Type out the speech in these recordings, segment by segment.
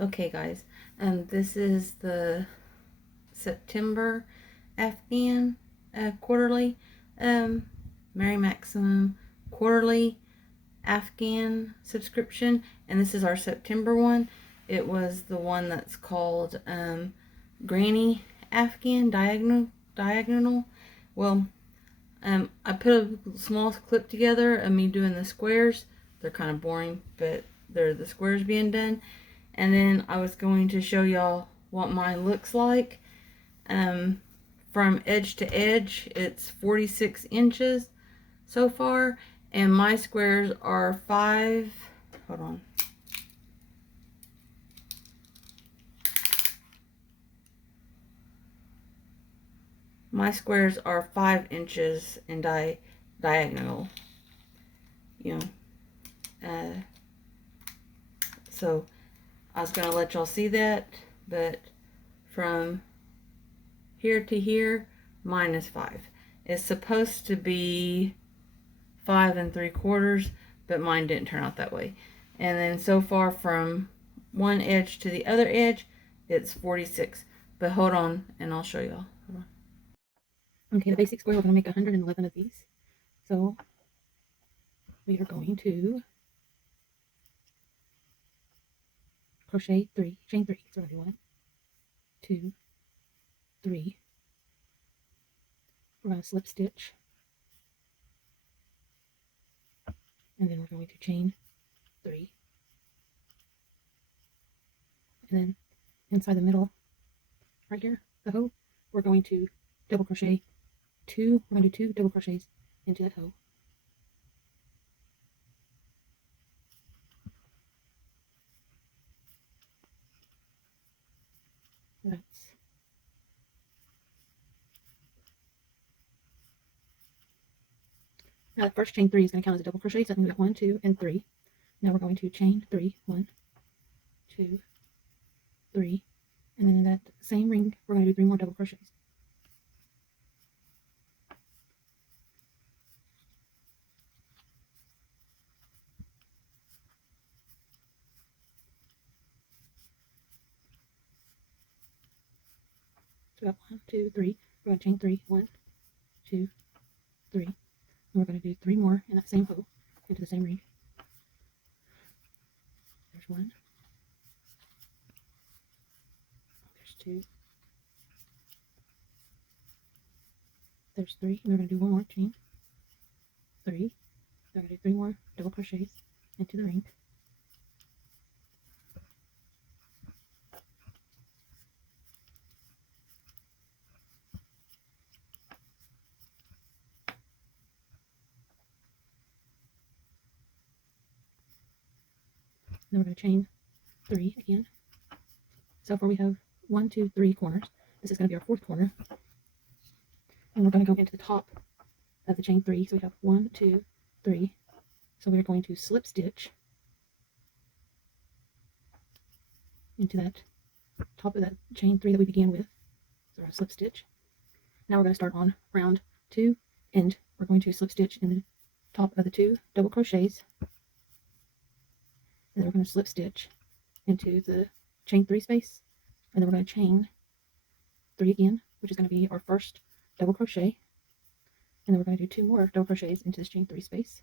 Okay guys, this is the September Afghan quarterly, Mary Maximum quarterly Afghan subscription, and this is our September one. It was the one that's called Granny Afghan diagonal. Well, I put a small clip together of me doing the squares. They're kind of boring, but they're the squares being done. And then I was going to show y'all what mine looks like. From edge to edge, it's 46 inches so far, and my squares are hold on. My squares are 5 inches in diagonal, you know. So I was going to let y'all see that, but from here to here, mine is 5. It's supposed to be 5 3/4, but mine didn't turn out that way. And then so far from one edge to the other edge, it's 46. But hold on, and I'll show y'all. Hold on. Okay, the basic square, we're going to make 111 of these. So we are going to crochet 3, chain 3. So we're going to do 1, 2, 3. We're going to slip stitch, and then we're going to chain 3, and then inside the middle right here, the hoe, we're going to double crochet 2. We're going to do 2 double crochets into that hoe. That's now the first chain 3 is going to count as a double crochet, so we got 1, 2, and 3. Now we're going to chain 3, 1, 2, 3, and then in that same ring, we're going to do 3 more double crochets. So we got 1, 2, 3. We're going to chain 3, 1, 2, 3. And we're going to do 3 more in that same hoe into the same ring. There's 1. There's 2. There's 3. And we're going to do 1 more chain 3. We're going to do 3 more double crochets into the ring. Then we're going to chain 3 again. So far we have 1, 2, 3 corners. This is going to be our 4th corner. And we're going to go into the top of the chain 3. So we have 1, 2, 3. So we're going to slip stitch into that top of that chain 3 that we began with. So we're going to slip stitch. Now we're going to start on round 2, and we're going to slip stitch in the top of the 2 double crochets. And then we're going to slip stitch into the chain 3 space, and then we're going to chain 3 again, which is going to be our first double crochet, and then we're going to do 2 more double crochets into this chain 3 space.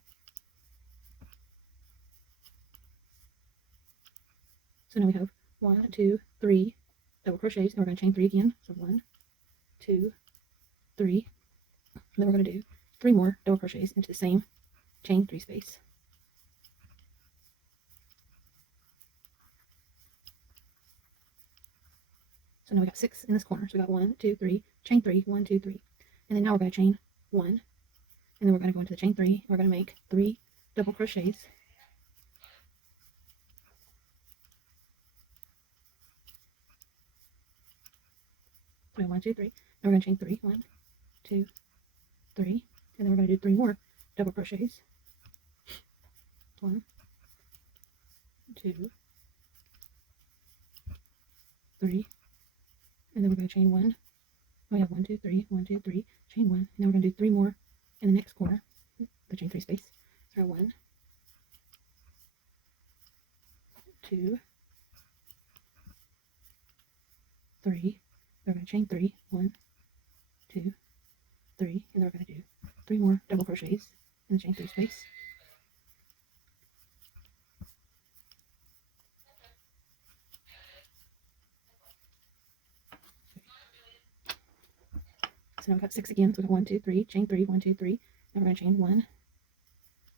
So now we have 1, 2, 3 double crochets, and we're going to chain 3 again. So 1, 2, 3, and then we're going to do 3 more double crochets into the same chain 3 space. So now we got 6 in this corner. So we got 1, 2, 3, chain 3, 1, 2, 3. And then now we're going to chain 1, and then we're going to go into the chain 3, and we're going to make 3 double crochets. So 1, 2, 3. Now we're going to chain 3, 1, 2, 3, and then we're going to do 3 more double crochets. 1, 2, 3. And then we're going to chain 1. We have 1, 2, 3, 1, 2, 3, chain 1. And then we're going to do 3 more in the next corner, the chain 3 space. So 1, 2, 3. We're going to chain 3. 1, 2, 3, and then we're going to do 3 more double crochets in the chain 3 space. So now we've got 6 again. So we've got 1, 2, 3, chain 3, 1, 2, 3. Now we're going to chain 1, and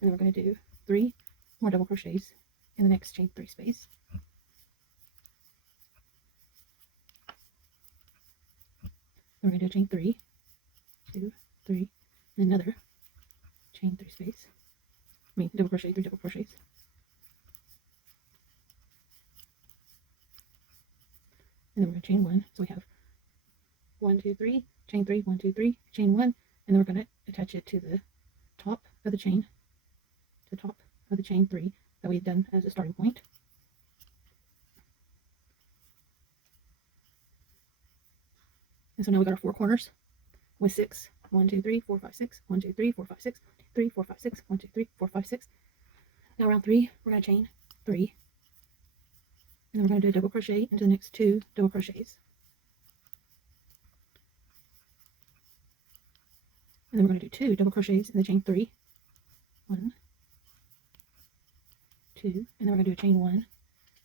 then we're going to do 3 more double crochets in the next chain 3 space. Then we're going to do a chain 3, 2, 3, and another chain 3 space. Double crochet, 3 double crochets. And then we're going to chain 1. So we have 1, 2, 3, chain 3, 1, 2, 3, chain 1, and then we're going to attach it to the top of the chain, to the top of the chain 3 that we've done as a starting point. And so now we got our 4 corners with 6. 1, 2, 3, 4, 5, 6. 1, 2, 3, 4, 5, 6. 3, 4, 5, 6. 1, 2, 3, 4, 5, 6. Now round 3, we're going to chain 3. And then we're going to do a double crochet into the next 2 double crochets. And then we're going to do 2 double crochets in the chain 3. 1, 2, and then we're going to do a chain 1, and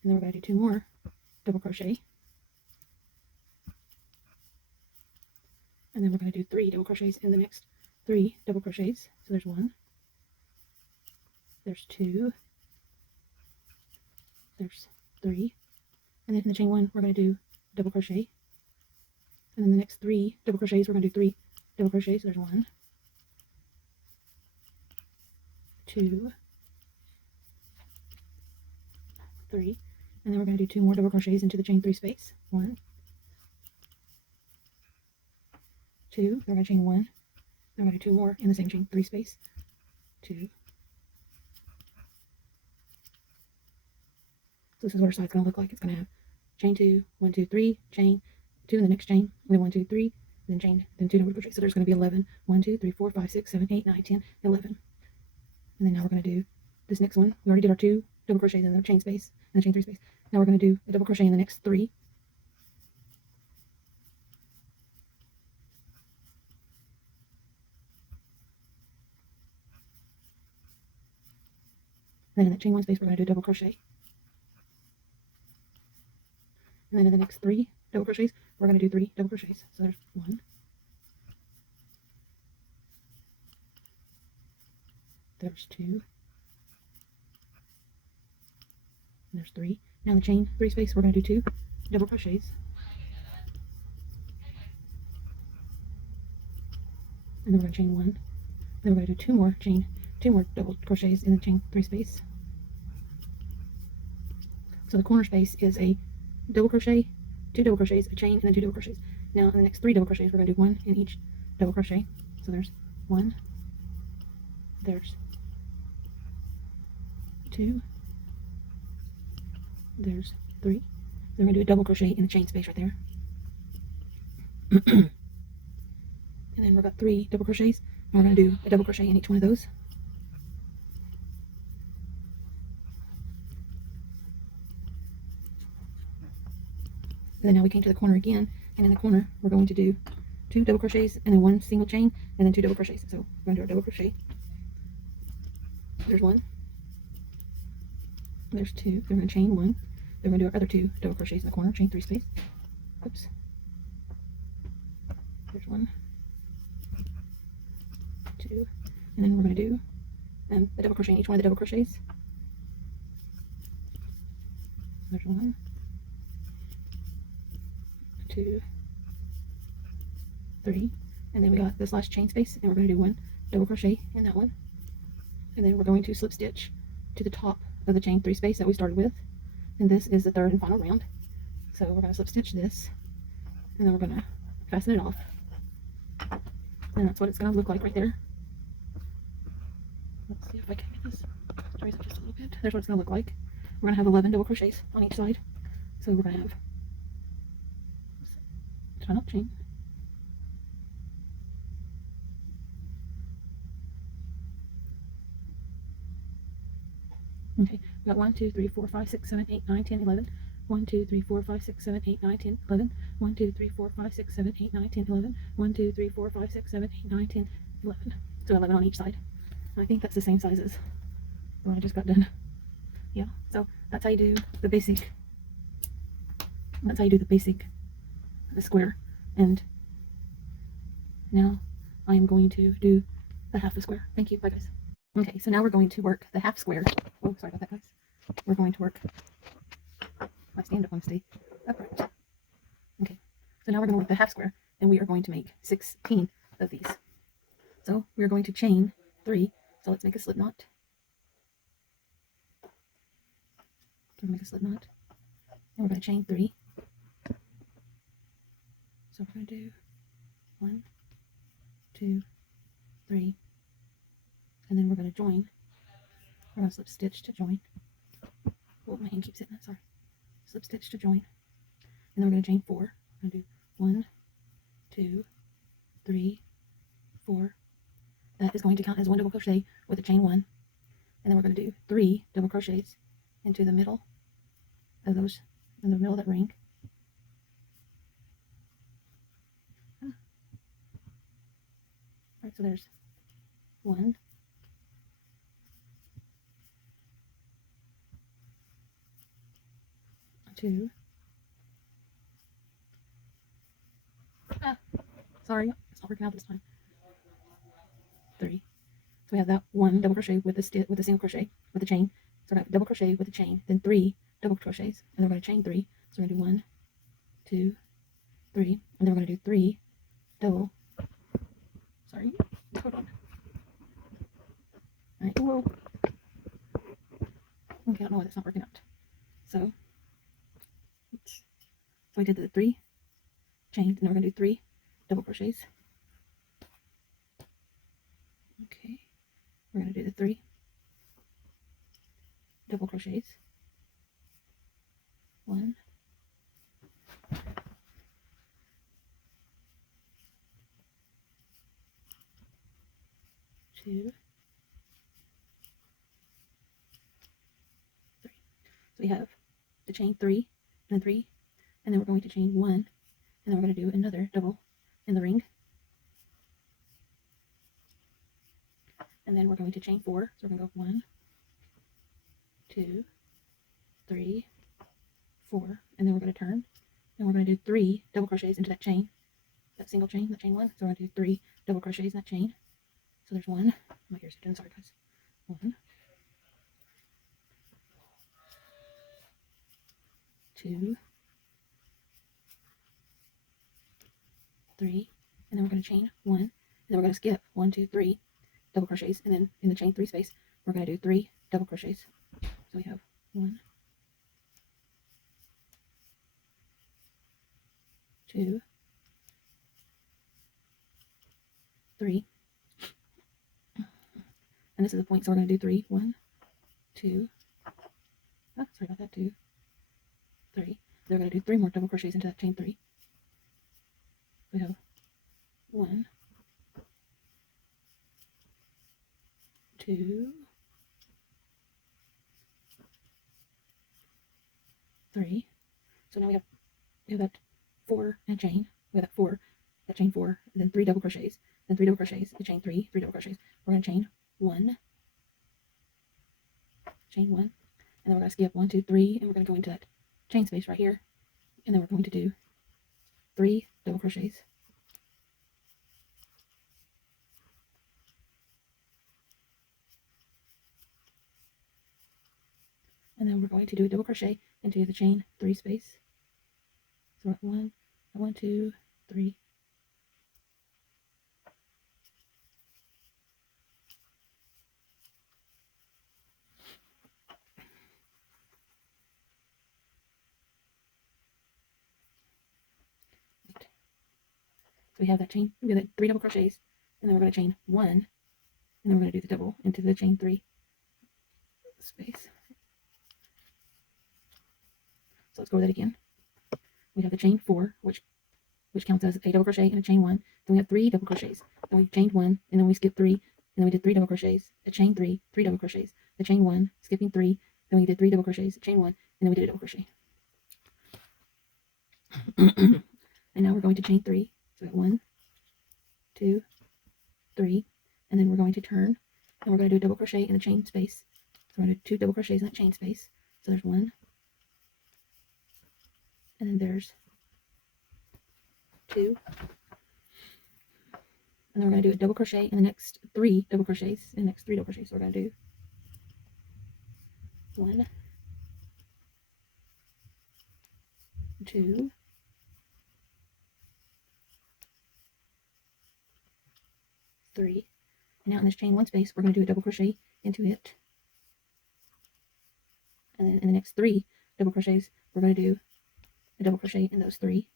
then we're going to do 2 more double crochet. And then we're going to do 3 double crochets in the next 3 double crochets. So there's 1, there's 2, there's 3, and then in the chain 1 we're going to do double crochet, and then the next 3 double crochets we're going to do 3 double crochets. So there's 1, 2, 3, and then we're going to do 2 more double crochets into the chain 3 space. 1, 2, we're going to chain 1, then we're going to do 2 more in the same chain 3 space. 2. So this is what our side's going to look like. It's going to have chain 2, 1, 2, 3, chain 2 in the next chain, then 1, 2, 3, then chain, then 2 double crochets. So there's going to be 11. 1, 2, 3, 4, 5, 6, 7, 8, 9, 10, 11. And then now we're going to do this next one. We already did our 2 double crochets in the chain space, in the chain 3 space. Now we're going to do a double crochet in the next 3. Then in that chain 1 space, we're going to do a double crochet. And then in the next 3 double crochets, we're going to do 3 double crochets. So there's 1, there's 2, and there's 3. Now in the chain 3 space, we're going to do 2 double crochets. And then we're going to chain 1. Then we're going to do 2 more double crochets in the chain 3 space. So the corner space is a double crochet, 2 double crochets, a chain, and then 2 double crochets. Now in the next 3 double crochets, we're going to do 1 in each double crochet. So there's 1, there's 2, there's 3. Then we're going to do a double crochet in the chain space right there. And then we've got 3 double crochets, and we're going to do a double crochet in each one of those. And then now we came to the corner again, and in the corner we're going to do 2 double crochets and then 1 single chain and then 2 double crochets. So we're going to do our double crochet. There's 1, there's 2, then we're going to chain 1, then we're going to do our other 2 double crochets in the corner, chain 3 space. Oops. There's 1, 2, and then we're going to do a double crochet in each one of the double crochets. There's 1, 2, 3, and then we got this last chain space, and we're going to do 1 double crochet in that one, and then we're going to slip stitch to the top of the chain 3 space that we started with, and this is the 3rd and final round. So we're going to slip stitch this, and then we're going to fasten it off, and that's what it's going to look like right there. Let's see if I can get this to raise it just a little bit. There's what it's going to look like. We're going to have 11 double crochets on each side, so we're going to have tunnel chain, okay, we got 1, 2, 3, 4, 5, 6, 7, 8, 9, 10, 11, 1, 2, 3, 4, 5, 6, 7, 8, 9, 10, 11. 1, 2, 3, 4, 5, 6, 7, 8, 9, 10, 11. 1, 2, 3, 4, 5, 6, 7, 8, 9, 10, 11. So 11 on each side. I think that's the same size as the one I just got done. Yeah, so that's how you do the basic. That's how you do the square. And now I am going to do the half the square. Thank you. Bye, guys. Okay, so now we're going to work the half square. Oh, sorry about that, guys. We're going to work my stand up on stay upright. Okay, so now we're going to work the half square, and we are going to make 16 of these. So we're going to chain 3. So let's make a slip knot. We're going to make a slip knot, and we're going to chain 3. So we're going to do 1, 2, 3, and then we're going to join. We're going to slip stitch to join. Oh, my hand keeps hitting that, sorry. Slip stitch to join. And then we're going to chain 4. We're going to do 1, 2, 3, 4. That is going to count as 1 double crochet with a chain 1. And then we're going to do 3 double crochets into the middle of those, in the middle of that ring. All right, so there's 1, 2. Sorry, it's not working out this time. 3. So we have that 1 double crochet with the single crochet with the chain. So we're going to double crochet with the chain, then 3 double crochets, and then we're going to chain 3. So we're going to do 1, 2, 3, and then we're going to do 3 double. Sorry, hold on. All right, whoa. Okay, I don't know why that's not working out. So we did the 3 chains, and then we're going to do 3 double crochets. Okay, we're going to do the 3 double crochets. 1, 2, 3. So we have the chain 3 and 3, and then we're going to chain 1, and then we're going to do another double in the ring, and then we're going to chain 4. So we're going to go 1, 2, 3, 4, and then we're going to turn, and we're going to do 3 double crochets into that chain, that single chain, that chain 1. So we're going to do 3 double crochets in that chain. So there's 1. My ears are done. Sorry, guys. 1, 2, 3, and then we're going to chain 1, and then we're going to skip 1, 2, 3 double crochets, and then in the chain 3 space, we're going to do 3 double crochets. So we have 1, 2, 3, and this is the point, so we're going to do 3, 1, 2, sorry about that, 2, 3. Then we're going to do 3 more double crochets into that chain 3. We have 1, 2, 3. So now we have that 4 and chain. We have that 4, that chain 4, and then 3 double crochets, then 3 double crochets, the chain 3, 3 double crochets. We're going to chain 1, chain 1, and then we're going to skip 1, 2, 3, and we're going to go into that chain space right here, and then we're going to do 3 double crochets. And then we're going to do a double crochet into the chain 3 space. So we're at 1, 2, 3. So we have that chain, we have that 3 double crochets, and then we're going to chain 1, and then we're going to do the double into the chain 3 space. So let's go over that again. We have the chain 4, which counts as a double crochet and a chain 1. Then we have 3 double crochets. Then we chained 1, and then we skipped 3, and then we did 3 double crochets, a chain 3, 3 double crochets, the chain 1, skipping 3, then we did 3 double crochets, chain 1, and then we did a double crochet. And now we're going to chain 3. So we got 1, 2, 3, and then we're going to turn, and we're going to do a double crochet in the chain space. So we're going to do 2 double crochets in that chain space. So there's 1, and then there's 2, and then we're going to do a double crochet in the next 3 double crochets. So we're going to do 1, 2, 3. And now in this chain 1 space, we're going to do a double crochet into it. And then in the next 3 double crochets, we're going to do a double crochet in those 3.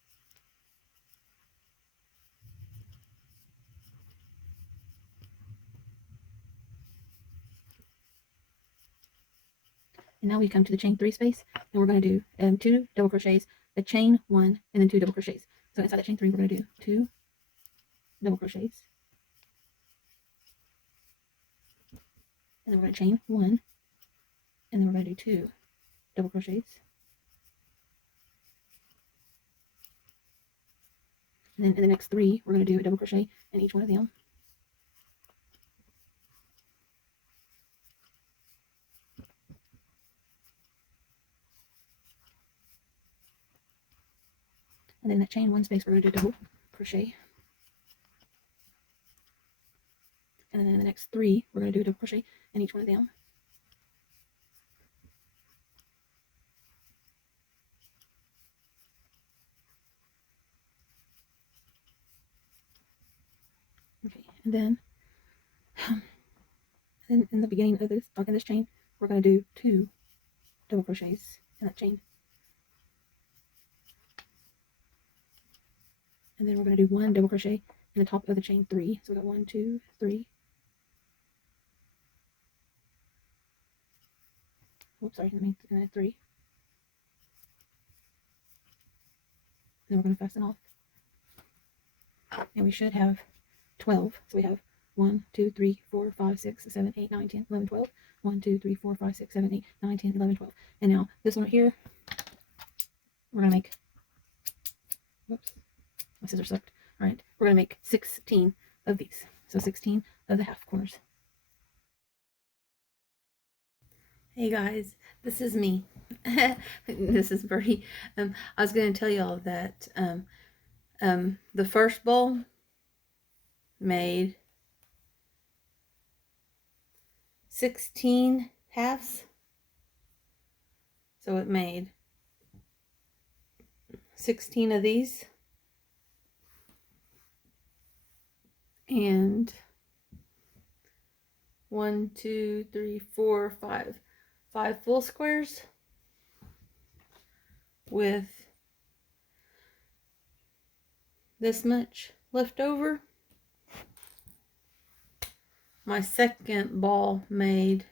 And now we come to the chain 3 space, and we're going to do 2 double crochets, a chain 1, and then 2 double crochets. So inside that chain 3, we're going to do 2 double crochets, and then we're going to chain 1, and then we're going to do 2 double crochets, and then in the next 3, we're going to do a double crochet in each one of them. And then in that chain 1 space, we're going to do a double crochet. And then in the next 3, we're going to do a double crochet in each one of them. Okay, and then in the beginning of this, in this chain, we're going to do 2 double crochets in that chain. And then we're going to do 1 double crochet in the top of the chain 3. So we got 1, 2, 3. Oops, sorry, let me 3. And then we're going to fasten off. And we should have 12. So we have 1, 2, 3, 4, 5, 6, 7, 8, 9, 10, 11, 12. 1, 2, 3, 4, 5, 6, 7, 8, 9, 10, 11, 12. And now this one right here, we're going to make, whoops, my scissors sucked. All right, we're going to make 16 of these. So 16 of the half corners. Hey guys, this is me. This is Birdie. I was going to tell y'all that the first ball made 16 halves. So it made 16 of these. And 1, 2, 3, 4, 5 full squares with this much left over. My second ball made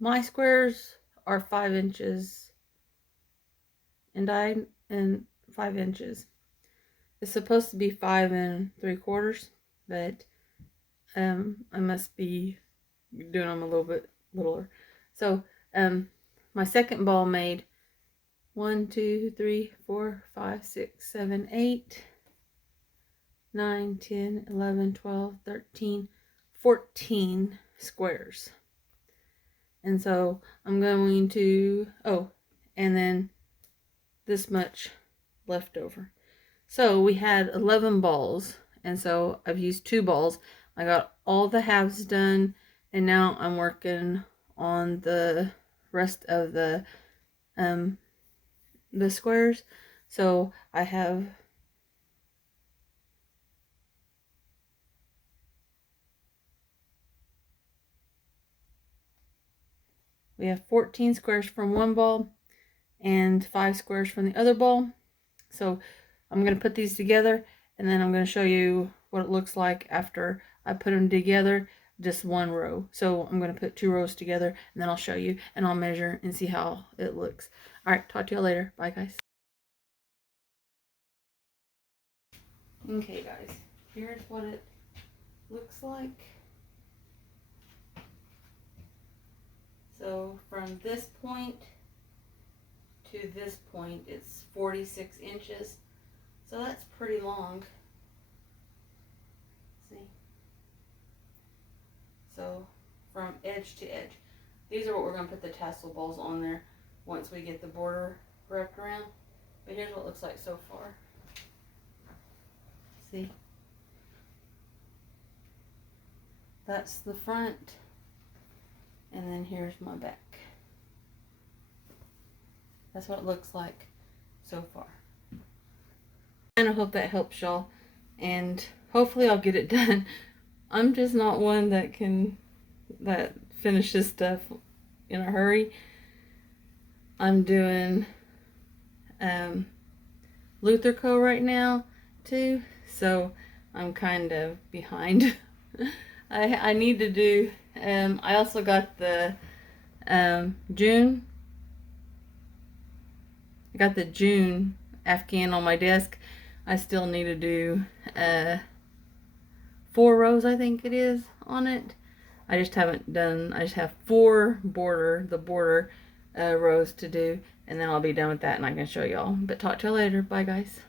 my squares are 5 inches and 5 inches. It's supposed to be 5 3/4, but I must be doing them a little bit littler. So my second ball made 1, 2, 3, 4, 5, 6, 7, 8, 9, 10, 11, 12, 13, 14 squares. And so I'm going to, and then this much left over. So we had 11 balls, and so I've used 2 balls. I got all the halves done, and now I'm working on the rest of the squares. So I have we have 14 squares from one ball and 5 squares from the other ball. So I'm going to put these together, and then I'm going to show you what it looks like after I put them together, just one row. So I'm going to put 2 rows together, and then I'll show you, and I'll measure and see how it looks. All right, talk to you later. Bye, guys. Okay, guys, here's what it looks like. So from this point to this point, it's 46 inches. So that's pretty long. See? So from edge to edge. These are what we're going to put the tassel balls on there once we get the border wrapped around. But here's what it looks like so far. See? That's the front. And then here's my back. That's what it looks like so far. And I hope that helps y'all. And hopefully I'll get it done. I'm just not one that finishes stuff in a hurry. I'm doing Luther Co right now too. So I'm kind of behind. I need to do, I also got the June. I got the June Afghan on my desk. I still need to do 4 rows, I think it is, on it. I just haven't done, I just have 4 border rows to do, and then I'll be done with that and I can show y'all. But talk to you later. Bye guys.